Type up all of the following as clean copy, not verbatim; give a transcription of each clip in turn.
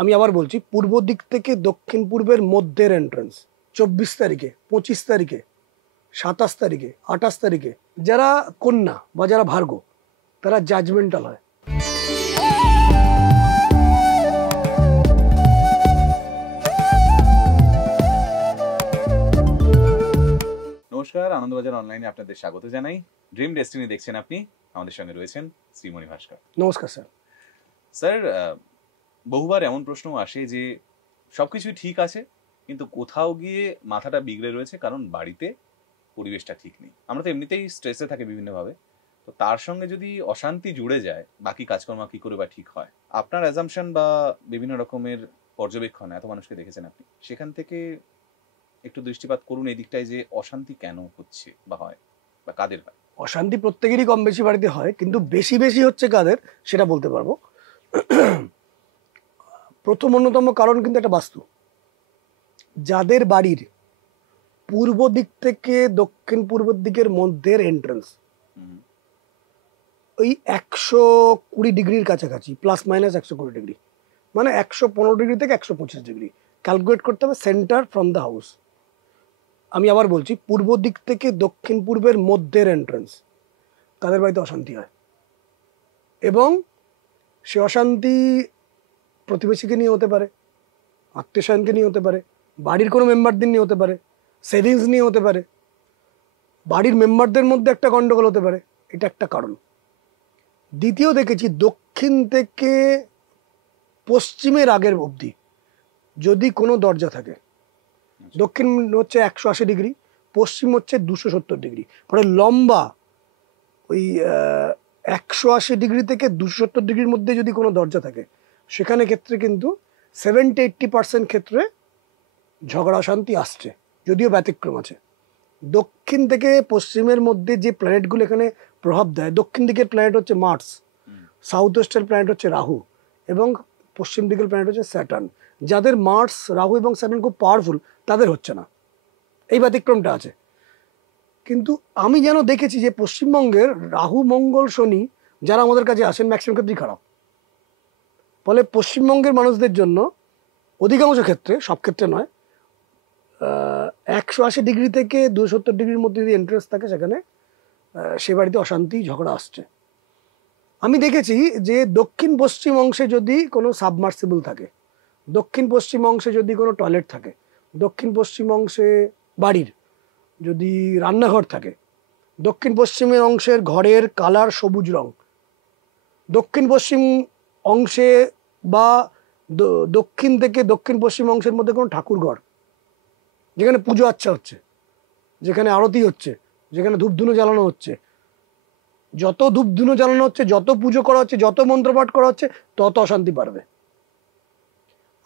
আমি আবার বলছি, পূর্ব দিক থেকে দক্ষিণ পূর্বের মধ্যের এন্ট্রান্স 24 তারিখে, 25 তারিখে, 27 তারিখে, 28 তারিখে যারা কন্যা বা যারা ভার্গ তারা জাজমেন্টাল হয়। নমস্কার, আনন্দবাজার অনলাইনে আপনাদের স্বাগত জানাই। ড্রিম ডেস্টিনি দেখছেন আপনি, আমাদের সঙ্গে রয়েছেন শ্রীমণি ভাস্কর। নমস্কার স্যার। স্যার, বহুবার এমন প্রশ্ন আসে যে সবকিছুই ঠিক আছে কিন্তু কোথাও গিয়ে মাথাটা বিগড়ে রয়েছে কারণ বাড়িতে পরিবেশটা ঠিক নেই। আমরা তো এমনিতেই স্ট্রেসে থাকি বিভিন্নভাবে, তো তার সঙ্গে যদি অশান্তি জুড়ে যায় বাকি কাজকর্ম কি করে বা ঠিক হয়? আপনার অ্যাজাম্পশন বা বিভিন্ন রকমের পর্যবেক্ষণ, এত মানুষকে দেখেছেন আপনি, সেখান থেকে একটু দৃষ্টিপাত করুন এই দিকটায় যে অশান্তি কেন হচ্ছে বা হয় বা কাদের হয়। অশান্তি প্রত্যেকেরই কম বেশি বাড়িতে হয়, কিন্তু বেশি বেশি হচ্ছে কাদের সেটা বলতে পারবো। প্রথম অন্যতম কারণ কিন্তু একটা বাস্তু। যাদের বাড়ির পূর্ব দিক থেকে দক্ষিণ পূর্ব দিকের মধ্যের এন্ট্রান্স ওই 120 ডিগ্রির কাছাকাছি, প্লাস মাইনাস 120 ডিগ্রি, মানে 115 ডিগ্রি থেকে 125 ডিগ্রি ক্যালকুলেট করতে হবে সেন্টার ফ্রম দ্য হাউস। আমি আবার বলছি, পূর্ব দিক থেকে দক্ষিণ পূর্বের মধ্যের এন্ট্রান্স তাদের বাড়িতে অশান্তি হয়, এবং সে অশান্তি প্রতিবেশীকে নিয়ে হতে পারে, আত্মীয় স্বজনকে নিয়ে হতে পারে, বাড়ির কোনো মেম্বারদের নিয়ে হতে পারে, সেভিংস নিয়ে হতে পারে, বাড়ির মেম্বারদের মধ্যে একটা গন্ডগোল হতে পারে। এটা একটা কারণ। দ্বিতীয় দেখেছি, দক্ষিণ থেকে পশ্চিমের আগের অবধি যদি কোনো দরজা থাকে, দক্ষিণ হচ্ছে 180 ডিগ্রি, পশ্চিম হচ্ছে 270 ডিগ্রি, মানে লম্বা ওই 180 ডিগ্রি থেকে 270 ডিগ্রির মধ্যে যদি কোনো দরজা থাকে, সেখানে ক্ষেত্রে কিন্তু 70-80% ক্ষেত্রে ঝগড়া অশান্তি আসছে, যদিও ব্যতিক্রম আছে। দক্ষিণ থেকে পশ্চিমের মধ্যে যে প্ল্যানেটগুলো এখানে প্রভাব দেয়, দক্ষিণ দিকের প্ল্যানেট হচ্ছে মার্স, সাউথ ওয়েস্টের প্ল্যানেট হচ্ছে রাহু, এবং পশ্চিম দিকের প্ল্যানেট হচ্ছে স্যাটার্ন। যাদের মার্স, রাহু এবং স্যাটার্ন খুব পাওয়ারফুল, তাদের হচ্ছে না, এই ব্যতিক্রমটা আছে। কিন্তু আমি যেন দেখেছি যে পশ্চিমবঙ্গের রাহু, মঙ্গল, শনি যারা আমাদের কাছে আসেন ম্যাক্সিমাম ক্ষেত্রেই খারাপ। ফলে পশ্চিমবঙ্গের মানুষদের জন্য অধিকাংশ ক্ষেত্রে, সব ক্ষেত্রে নয়, 180 ডিগ্রি থেকে 270 ডিগ্রির মধ্যে যদি এন্ট্রেন্স থাকে, সেখানে সে বাড়িতে অশান্তি, ঝগড়া আসছে। আমি দেখেছি যে দক্ষিণ পশ্চিম অংশে যদি কোনো সাবমার্সিবল থাকে, দক্ষিণ পশ্চিম অংশে যদি কোনো টয়লেট থাকে, দক্ষিণ পশ্চিম অংশে বাড়ির যদি রান্নাঘর থাকে, দক্ষিণ পশ্চিমের অংশের ঘরের কালার সবুজ রং, দক্ষিণ পশ্চিম অংশে বা দক্ষিণ থেকে দক্ষিণ পশ্চিম অংশের মধ্যে কোনো ঠাকুর ঘর, যেখানে পুজো আচ্ছা হচ্ছে, যেখানে আরতি হচ্ছে, যেখানে ধূপধুনো জ্বালানো হচ্ছে, যত ধূপধুনো জ্বালানো হচ্ছে, যত পুজো করা হচ্ছে, যত মন্ত্রপাঠ করা হচ্ছে, তত অশান্তি বাড়বে।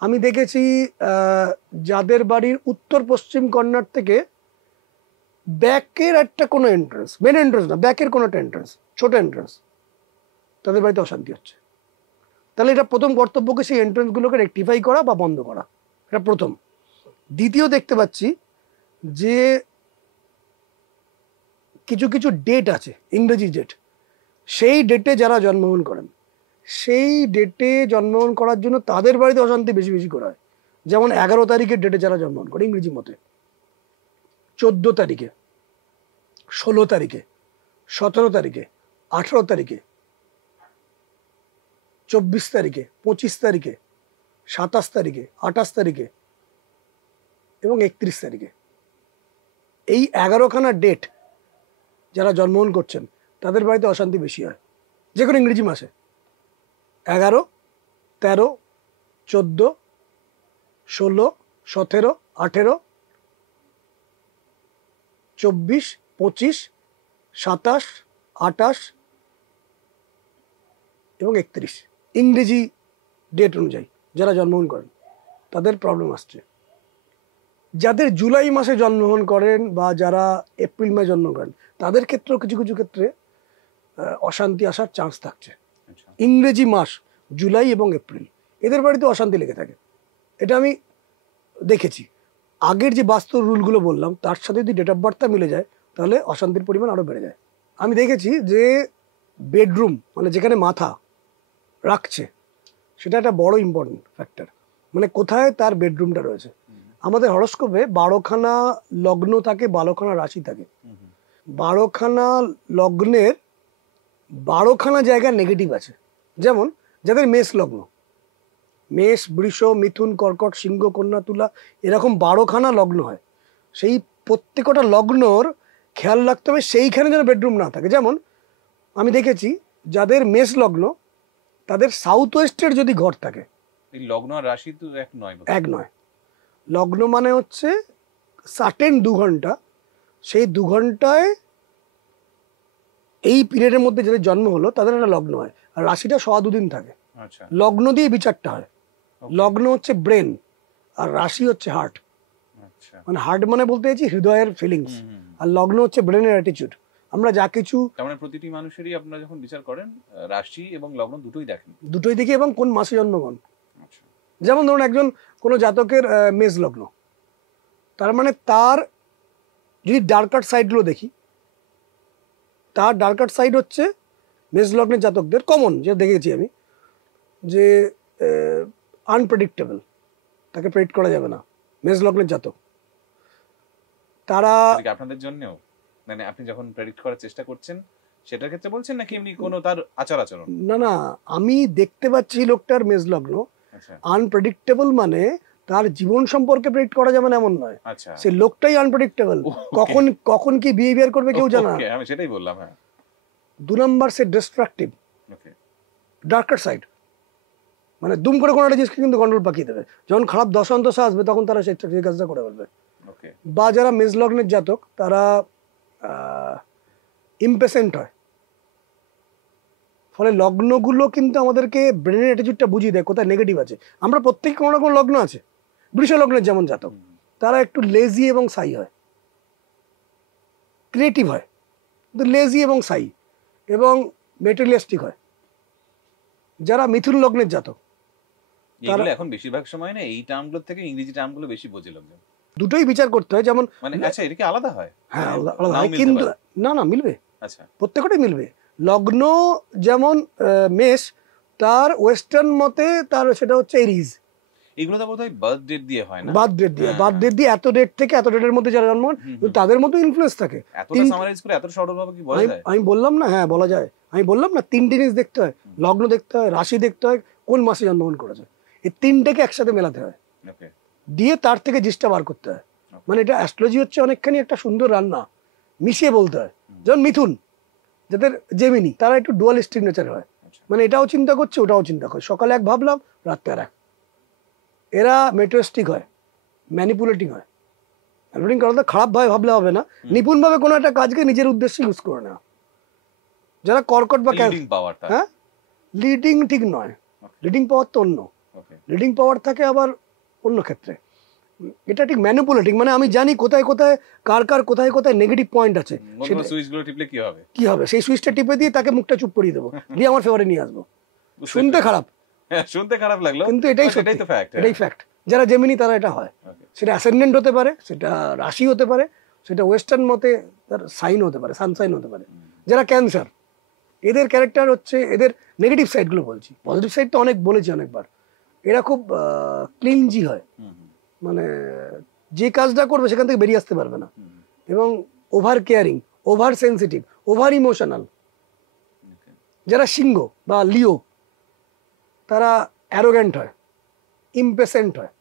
আমি দেখেছি যাদের বাড়ির উত্তর পশ্চিম কর্নার থেকে ব্যাকের একটা কোনো এন্ট্রান্স, মেন এন্ট্রান্স না, ব্যাকের কোনো একটা এন্ট্রান্স, ছোট এন্ট্রান্স, তাদের বাড়িতে অশান্তি হচ্ছে। তাহলে এটা প্রথম কর্তব্যকে সেই এন্ট্রান্সগুলোকে রেকটিফাই করা বা বন্ধ করা, এটা প্রথম। দ্বিতীয় দেখতে পাচ্ছি যে কিছু কিছু ডেট আছে, ইংরেজি ডেট, সেই ডেটে যারা জন্মগ্রহণ করেন, সেই ডেটে জন্মগ্রহণ করার জন্য তাদের বাড়িতে অশান্তি বেশি বেশি করা হয়। যেমন 11 তারিখের ডেটে যারা জন্মগ্রহণ করে ইংরেজি মতে, 14 তারিখে, 16 তারিখে, 17 তারিখে, 18 তারিখে, 24 তারিখে, 25 তারিখে, 27 তারিখে, 28 তারিখে এবং 31 তারিখে, এই 11খানা ডেট যারা জন্মগ্রহণ করছেন তাদের বাড়িতে অশান্তি বেশি হয়, যে কোনো ইংরেজি মাসে। 11, 13, 14, 16, 17, 18, 24, 25, 27, 28 এবং 31 ইংরেজি ডেট অনুযায়ী যারা জন্মগ্রহণ করেন তাদের প্রবলেম আসছে। যাদের জুলাই মাসে জন্মগ্রহণ করেন বা যারা এপ্রিল মাসে জন্ম করেন, তাদের ক্ষেত্রেও কিছু কিছু ক্ষেত্রে অশান্তি আসার চান্স থাকছে। ইংরেজি মাস জুলাই এবং এপ্রিল, এদের বাড়িতে অশান্তি লেগে থাকে, এটা আমি দেখেছি। আগের যে বাস্তব রুলগুলো বললাম তার সাথে যদি ডেট অফ বার্থটা মিলে যায়, তাহলে অশান্তির পরিমাণ আরও বেড়ে যায়। আমি দেখেছি যে বেডরুম, মানে যেখানে মাথা রাখছে, সেটা একটা বড় ইম্পর্টেন্ট ফ্যাক্টর। মানে কোথায় তার বেডরুমটা রয়েছে। আমাদের হরোস্কোপে 12খানা লগ্ন থাকে, 12খানা রাশি থাকে। 12খানা লগ্নের 12খানা জায়গায় নেগেটিভ আছে। যেমন যাদের মেষ লগ্ন, মেষ, বৃষ, মিথুন, কর্কট, সিংহ, কন্যা, তুলা, এরকম 12খানা লগ্ন হয়। সেই প্রত্যেকটা লগ্নর খেয়াল রাখতে হবে সেইখানে যেন বেডরুম না থাকে। যেমন আমি দেখেছি যাদের মেষ লগ্ন তাদের সাউথ ওয়েস্টের যদি ঘর থাকে, এই লগ্ন আর রাশি তো এক নয় বোধহয়। এক নয়, লগ্ন মানে হচ্ছে সার্টেন 2 ঘন্টা, সেই 2 ঘন্টায় এই পিরিয়ডের মধ্যে যাদের জন্ম হলো তাদের একটা লগ্ন হয়, আর রাশিটা 2.5 দিন থাকে। আচ্ছা, লগ্ন দিয়ে বিচারটা হয়। Okay. লগ্ন হচ্ছে ব্রেন আর রাশি হচ্ছে হার্ট। আচ্ছা, মানে হার্ট মানে বলতে চাইছি হৃদয়ের ফিলিংস, আর লগ্ন হচ্ছে ব্রেনের অ্যাটিটিউড। আমরা যা কিছু তার মানে প্রতিটি মানুষেরই আপনারা যখন বিচার করেন রাশি এবং লগ্ন দুটোই দেখেন। দুটোই দেখি, এবং কোন মাসে জন্মগ্রহণ। আচ্ছা, যেমন ধরুন একজন কোনো জাতকের মেষ লগ্ন, তার মানে তার যদি ডার্কার সাইডগুলো দেখি, তার ডার্কার সাইড হচ্ছে মেষ লগ্নের জাতকদের কমন যে দেখেছি আমি, যে আনপ্রেডিক্টেবল, তাকে প্রেডিক্ট করা যাবে না। মেষ লগ্নের জাতক তারা, এটা কি আপনাদের জন্যও, মানে আপনি যখন প্রেডিক্ট করার চেষ্টা করছেন সেটার ক্ষেত্রে বলছেন নাকি এমনি কোনো তার আচার আচরণ? না না, আমি দেখতে পাচ্ছি লোকটার মেষ লগ্ন আচ্ছা, আনপ্রেডিক্টেবল, মানে তার জীবন সম্পর্কে প্রেডিক্ট করা যাবে না এমন নয়, আচ্ছা, সে লোকটাই আনপ্রেডিক্টেবল। Okay. কখন কখন কি বিহেভিয়ার করবে কেউ জানে না। Okay, আমি সেটাই বললাম। হ্যাঁ, 2 নম্বর সে ডিস্ট্রাকটিভ, ওকে, ডার্কার সাইড, মানে দুম করে কোনো একটা জিনিসকে কিন্তু কন্ট্রোল পাকিয়ে দেবে। যখন খারাপ দশা আসবে তখন তারা সেই কাজটা করে ফেলবে। ওকে, বা যারা মেষ লগ্নের জাতক তারা ইমপেশেন্ট হয়, ফলে লগ্নগুলো কিন্তু আমাদেরকে ব্রেনের অ্যাটিটিউডটা বুঝিয়ে দেয় কোথায় নেগেটিভ আছে। আমরা প্রত্যেকে কোনো না কোনো লগ্ন আছে। বৃষ লগ্নের যেমন জাতক, তারা একটু লেজি এবং সাই হয়, ক্রিয়েটিভ হয় কিন্তু লেজি এবং সাই, এবং মেটেরিয়ালিস্টিক হয়। যারা মিথুন লগ্নের জাতক, এগুলো এখন বেশিরভাগ সময় না এই টার্মগুলোর থেকে ইংরেজি টার্মগুলো বেশি বোঝে লোকজন। দুটোই বিচার করতে হয়। যেমন মানে আচ্ছা, এটা কি আলাদা হয়? হ্যাঁ, মানে আলাদা আলাদা নাও হয়, মিলতে কিন্তু পারে। না না মিলবে, আচ্ছা, প্রত্যেকটাই মিলবে। লগ্ন যেমন মেষ, তার ওয়েস্টার্ন মতে তার সেটা হচ্ছে এরিজ, এগুলো তো বোধহয় বার্থ ডেট দিয়ে হয় না? বার্থ ডেট দিয়ে, হ্যাঁ, বার্থ ডেট দিয়ে এত ডেট থেকে এত ডেটের মধ্যে যারা জন্ম, কিন্তু তাদের মতো ইনফ্লুয়েন্স থাকে। এতটা সামারাইজ করে এত সরলভাবে কি বলা যায়? আমি বললাম না, হ্যাঁ বলা যায়। আমি বললাম না 3টে জিনিস দেখতে হয়, লগ্ন দেখতে হয়, রাশি দেখতে হয়, কোন মাসে জন্মগ্রহণ করেছে, এই 3টেকে একসাথে মেলাতে হয়, ওকে, দিয়ে তার থেকে জিনিসটা বার করতে হয়। মানে এটা অ্যাস্ট্রোলজি হচ্ছে অনেকখানি একটা সুন্দর রান্না, মিশিয়ে বলতে হয়। যেমন মিথুন, যাদের জেমিনি, তারা একটু ডুয়ালিস্টিক নেচার হয়, মানে এটাও চিন্তা করছে ওটাও চিন্তা করে, সকালে এক ভাবলাম রাত্রে আর এক। এরা মেটেরিয়ালিস্টিক হয়, ম্যানিপুলেটিং হয়। ম্যানিপুলেটিং করা খারাপভাবে ভাবলে হবে না, নিপুণভাবে কোনো একটা কাজকে নিজের উদ্দেশ্যে ইউজ করে নেওয়া। যারা কর্কট বা লিডিং পাওয়ার তা। হ্যাঁ, লিডিং ঠিক নয়, লিডিং পাওয়ার তো অন্য, ওকে, লিডিং পাওয়ার থাকে আবার অন্য ক্ষেত্রে। এটা ঠিক ম্যানিপুলেটিং, মানে আমি জানি কোথায় কোথায় কার কার কোথায় কোথায় নেগেটিভ পয়েন্ট আছে, সেটা সুইচগুলো টিপলে কি হবে? কি হবে সেই সুইচটা টিপে দিয়ে তাকে মুখটা চুপ করিয়ে দেবো, দিয়ে আমার ফেভারে নিয়ে আসবো। শুনতে খারাপ, হ্যাঁ, শুনতে খারাপ লাগলো, কিন্তু এটাই সেটাই সত্যি, তো ফ্যাক্ট। এটাই ফ্যাক্ট। যারা জেমিনি তারা এটা হয়, সেটা অ্যাসেন্ডেন্ট হতে পারে, সেটা রাশি হতে পারে, সেটা ওয়েস্টার্ন মতে তার সাইন হতে পারে, সানসাইন হতে পারে। যারা ক্যান্সার, এদের ক্যারেক্টার হচ্ছে, এদের নেগেটিভ সাইডগুলো বলছি, পজিটিভ সাইড তো অনেক বলেছি অনেকবার। এরা খুব ক্লিনজি হয়, মানে যে কাজটা করবে সেখান থেকে বেরিয়ে আসতে পারবে না, এবং over caring, over sensitive, over emotional. যারা সিংহ বা লিও, তারা অ্যারোগ্যান্ট হয়, ইমপেশেন্ট হয়,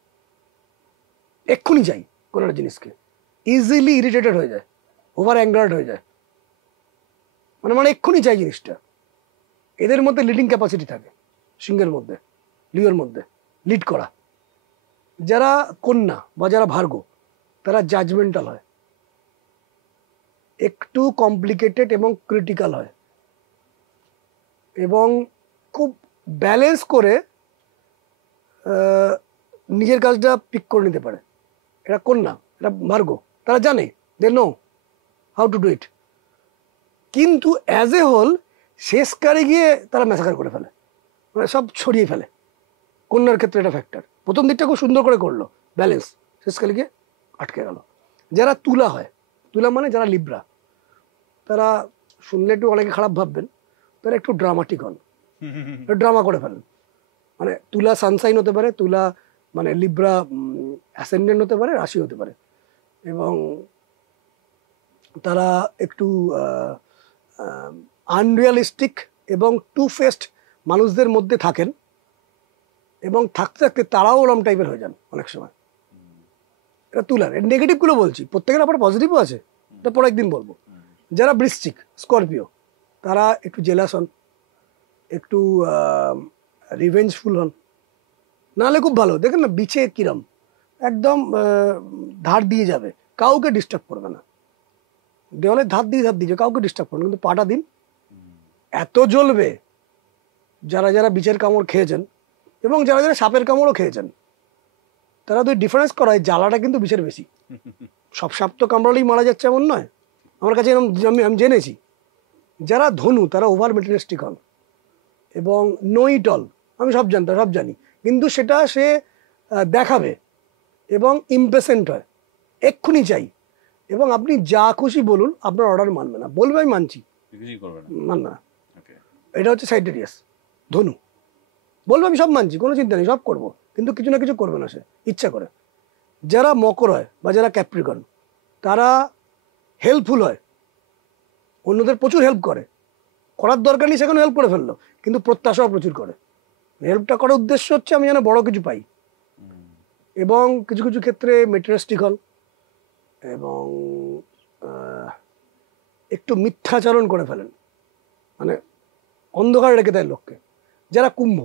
এক্ষুনি চাই কোনো একটা জিনিসকে, ইজিলি ইরিটেটেড হয়ে যায়, ওভার অ্যাঙ্গার্ড হয়ে যায়, মানে মানে এক্ষুনি চাই জিনিসটা। এদের মধ্যে লিডিং ক্যাপাসিটি থাকে, সিংহের মধ্যে, লিওর মধ্যে লিড করা। যারা কন্যা বা যারা ভার্গ, তারা জাজমেন্টাল হয়, একটু কমপ্লিকেটেড এবং ক্রিটিক্যাল হয়, এবং খুব ব্যালেন্স করে নিজের কাজটা পিক করে নিতে পারে। এটা কন্যা, এটা ভার্গ, তারা জানে, they know how to do it, কিন্তু অ্যাজ এ হোল শেষকারে গিয়ে তারা ম্যাসাকার করে ফেলে, মানে সব ছড়িয়ে ফেলে। কন্যার ক্ষেত্রে এটা ফ্যাক্টর, প্রথম দিকটা খুব সুন্দর করে করলো ব্যালেন্স, শেষকালে গিয়ে আটকে গেল। যারা তুলা হয়, তুলা মানে যারা লিব্রা, তারা শুনলে একটু অনেকে খারাপ ভাববেন, তারা একটু ড্রামাটিক হন, ড্রামা করে ফেলেন। মানে তুলা সানসাইন হতে পারে, তুলা মানে লিব্রা অ্যাসেন্ডেন্ট হতে পারে, রাশি হতে পারে, এবং তারা একটু আনরিয়ালিস্টিক এবং টু ফেস্ট মানুষদের মধ্যে থাকেন, এবং থাকতে থাকতে তারাও ওরম টাইপের হয়ে যান অনেক সময়। এটা তুলার এর নেগেটিভগুলো বলছি, প্রত্যেকের আবার পজিটিভও আছে, এটা পরে একদিন বলবো। যারা বৃশ্চিক, স্করপিও, তারা একটু জেলাস হন, একটু রিভেঞ্জফুল হন, নাহলে খুব ভালো। দেখেন না বিছে কিরম, একদম ধার দিয়ে যাবে, কাউকে ডিস্টার্ব করবে না, দেওয়ালে ধার দিয়ে কাউকে ডিস্টার্ব করবে না, কিন্তু পাটা দিন এত জ্বলবে। যারা যারা বিচের কামড় খেয়েছেন এবং যারা যারা সাপের কামড়ও খেয়েছেন, তারা দুই ডিফারেন্স করায়, জ্বালাটা কিন্তু বিচের বেশি। সব সাপ তো কামড়ালেই মারা যাচ্ছে এমন নয়, আমার কাছে এরকম আমি জেনেছি। যারা ধনু তারা ওভার মেটেরিয়ালিস্টিক হন এবং নইটল, আমি সব জানতাম, সব জানি, কিন্তু সেটা সে দেখাবে এবং ইমপেশেন্ট হয়, এক্ষুনি চাই, এবং আপনি যা খুশি বলুন আপনার অর্ডার মানবে না, বলবে আমি মানছি, মানবে না। এটা হচ্ছে সাইটেরিয়াস ধনু, বলবে আমি সব মানছি, কোনো চিন্তা নেই, সব করবো, কিন্তু কিছু না কিছু করবে না সে ইচ্ছা করে। যারা মকর হয় বা যারা ক্যাপ্রিকন, তারা হেল্পফুল হয়, অন্যদের প্রচুর হেল্প করে, করার দরকার নেই সেখানে হেল্প করে ফেললো, কিন্তু প্রত্যাশাও প্রচুর করে। হেল্পটা করার উদ্দেশ্য হচ্ছে আমি যেন বড় কিছু পাই, এবং কিছু কিছু ক্ষেত্রে মেটেরিয়ালিস্টিক হন এবং একটু মিথ্যাচরণ করে ফেলেন, মানে অন্ধকারে রেখে দেয় লোককে। যারা কুম্ভ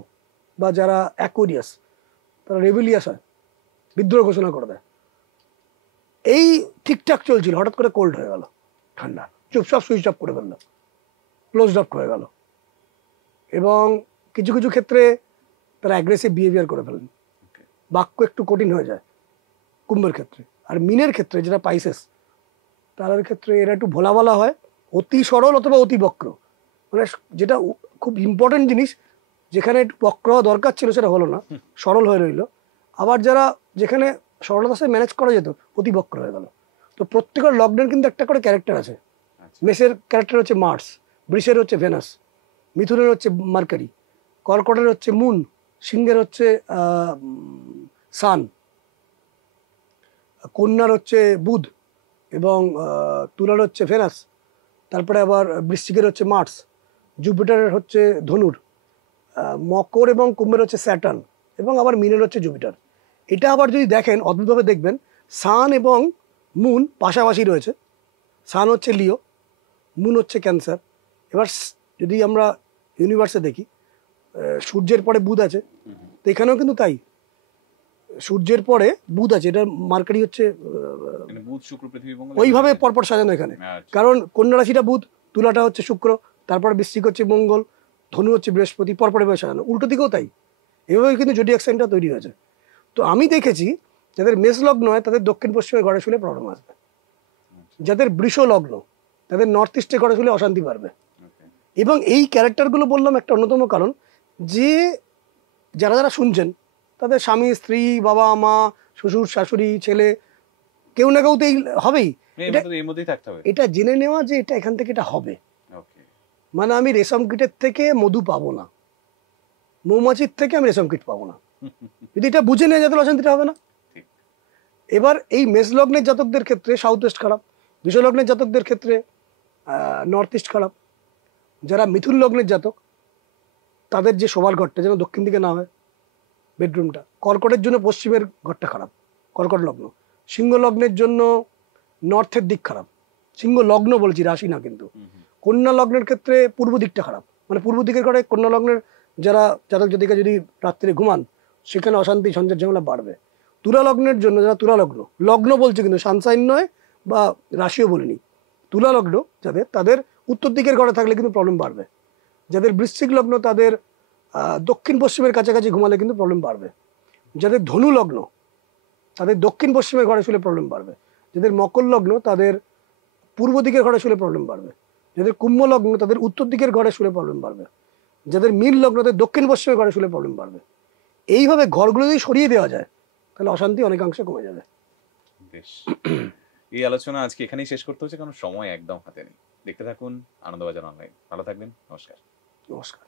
বা যারা অ্যাকোয়ারিয়াস, তারা রেবেলিয়াস হয়, বিদ্রোহ ঘোষণা করে দেয়। এই ঠিকঠাক চলছিল, হঠাৎ করে কোল্ড হয়ে গেল, ঠান্ডা, চুপচাপ সুইচ অফ করে ফেললো, ক্লোজড অফ হয়ে গেল। এবং কিছু কিছু ক্ষেত্রে তারা অ্যাগ্রেসিভ বিহেভিয়ার করে ফেলেন, বাক্য একটু কঠিন হয়ে যায় কুম্ভের ক্ষেত্রে। আর মিনের ক্ষেত্রে যেটা পাইসেস, তাদের ক্ষেত্রে এরা একটু ভোলা বলা হয়, অতি সরল অথবা অতি বক্র, মানে যেটা খুব ইম্পর্টেন্ট জিনিস, যেখানে একটু বক্র হওয়া দরকার ছিল সেটা হলো না, সরল হয়ে রইল। আবার যারা যেখানে সরলতার সাথে ম্যানেজ করা যেত, অতি বক্র হয়ে গেল। তো প্রত্যেকের লগ্নের কিন্তু একটা করে ক্যারেক্টার আছে। মেষের ক্যারেক্টার হচ্ছে মার্স, বৃষের হচ্ছে ভেনাস, মিথুনের হচ্ছে মার্কারি, কর্কটের হচ্ছে মুন, সিংহের হচ্ছে সান, কন্যার হচ্ছে বুধ, এবং তুলার হচ্ছে ভেনাস, তারপরে আবার বৃশ্চিকের হচ্ছে মার্স, জুপিটারের হচ্ছে ধনুর, মকর এবং কুম্ভের হচ্ছে স্যাটার্ন, এবং আবার মিনের হচ্ছে জুপিটার। এটা আবার যদি দেখেন অদ্ভুতভাবে দেখবেন, সান এবং মুন পাশাপাশি রয়েছে। সান হচ্ছে লিও, মুন হচ্ছে ক্যান্সার। এবার যদি আমরা ইউনিভার্সে দেখি, সূর্যের পরে বুধ আছে, তো এখানেও কিন্তু তাই, সূর্যের পরে বুধ আছে, এটা মার্কারি হচ্ছে বুধ শুক্র পৃথিবী মঙ্গল ওইভাবে পরপর সাজানো এখানে। কারণ কন্যা রাশিটা বুধ, তুলাটা হচ্ছে শুক্র, তারপর বৃশ্চিক হচ্ছে মঙ্গল, ধনু হচ্ছে বৃহস্পতি, পরপর এভাবে সাজানো। উল্টো দিকেও তাই, এভাবে কিন্তু জোডিয়াক সাইনটা তৈরি হয়েছে। তো আমি দেখেছি যাদের মেষ লগ্ন হয় তাদের দক্ষিণ পশ্চিমে ঘরে শুলে প্রবলেম আসবে, যাদের বৃষ লগ্ন তাদের নর্থ ইস্টে ঘরে শুলে অশান্তি বাড়বে। এবং এই ক্যারেক্টারগুলো বললাম একটা অন্যতম কারণ, যে যারা যারা শুনছেন তাদের স্বামী, স্ত্রী, বাবা মা, শ্বশুর শাশুড়ি, ছেলে, কেউ না কেউ তো হবেই। এটা জেনে নেওয়া যে এটা এখান থেকে এটা হবে, মানে আমি রেশম কীটের থেকে মধু পাবো না, মৌমাছির থেকে আমি রেশম কীট পাবো না, যদি এটা বুঝে নেওয়া যাতে অশান্তিটা হবে না। এবার এই মেষ লগ্নের জাতকদের ক্ষেত্রে সাউথ ওয়েস্ট খারাপ, বৃষ লগ্নের জাতকদের ক্ষেত্রে নর্থ ইস্ট খারাপ। যারা মিথুন লগ্নের জাতক, তাদের যে শোবার ঘরটা যেন দক্ষিণ দিকে না হয়, বেডরুমটা। কর্কটের জন্য পশ্চিমের ঘরটা খারাপ, কর্কট লগ্ন। সিংহ লগ্নের জন্য নর্থের দিক খারাপ, সিংহ লগ্ন বলছি, রাশি না কিন্তু। কন্যা লগ্নের ক্ষেত্রে পূর্ব দিকটা খারাপ, মানে পূর্ব দিকের ঘরে কন্যা লগ্নের যারা জাতক জাতিকা যদি রাত্রে ঘুমান, সেখানে অশান্তি ঝঞ্ঝাট ঝামেলা বাড়বে। তুলা লগ্নের জন্য যারা তুলা লগ্ন, লগ্ন বলছে কিন্তু সানসাইন নয় বা রাশিও বলিনি, তুলা লগ্ন যাদের, তাদের উত্তর দিকের ঘরে থাকলে কিন্তু প্রবলেম বাড়বে। যাদের বৃশ্চিক লগ্ন তাদের দক্ষিণ পশ্চিমের কাছাকাছি ঘুমালে কিন্তু প্রবলেম বাড়বে। যাদের ধনু লগ্ন তাদের দক্ষিণ পশ্চিমের ঘরে শুলে প্রবলেম বাড়বে। যাদের মকর লগ্ন তাদের পূর্ব দিকের ঘরে শুলে প্রবলেম বাড়বে। যাদের কুম্ভ লগ্ন তাদের উত্তর দিকের ঘরে শুলে প্রবলেম বাড়বে। যাদের মীন লগ্ন তাদের দক্ষিণ পশ্চিমের ঘরে শুলে প্রবলেম বাড়বে। এইভাবে ঘরগুলো যদি সরিয়ে দেওয়া যায় তাহলে অশান্তি অনেকাংশে কমে যাবে। বেশ, এই আলোচনা আজকে এখানেই শেষ করতে হচ্ছে, কারণ সময় একদম হাতে নেই। দেখতে থাকুন আনন্দবাজার অনলাইন। ভালো থাকবেন। নমস্কার। নমস্কার।